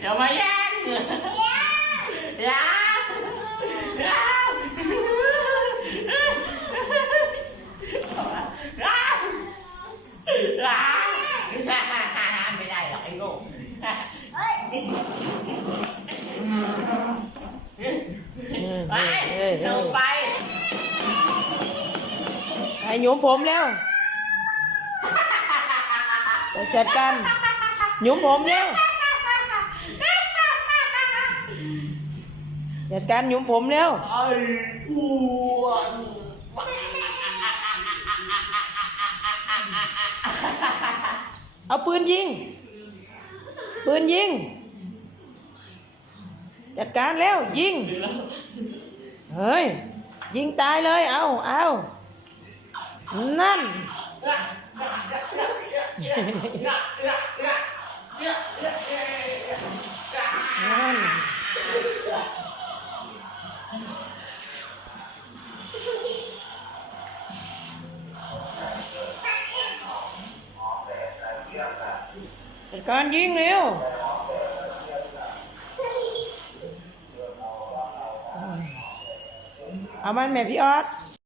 อย่ามาแย่งอย่าอย่าไม่ได้หรอกไอ้โง่ไปลงไปให้หยุมผมแล้วจัดการหยุมผมแล้ว จัดการหยุมผมแล้วไอ้อ้วนเอาปืนยิง ปืนยิง จัดการแล้วยิง เฮ้ย ยิงตายเลย เอาเอานั่น จัดการยิงเร็วเอามันแม่พี่ออส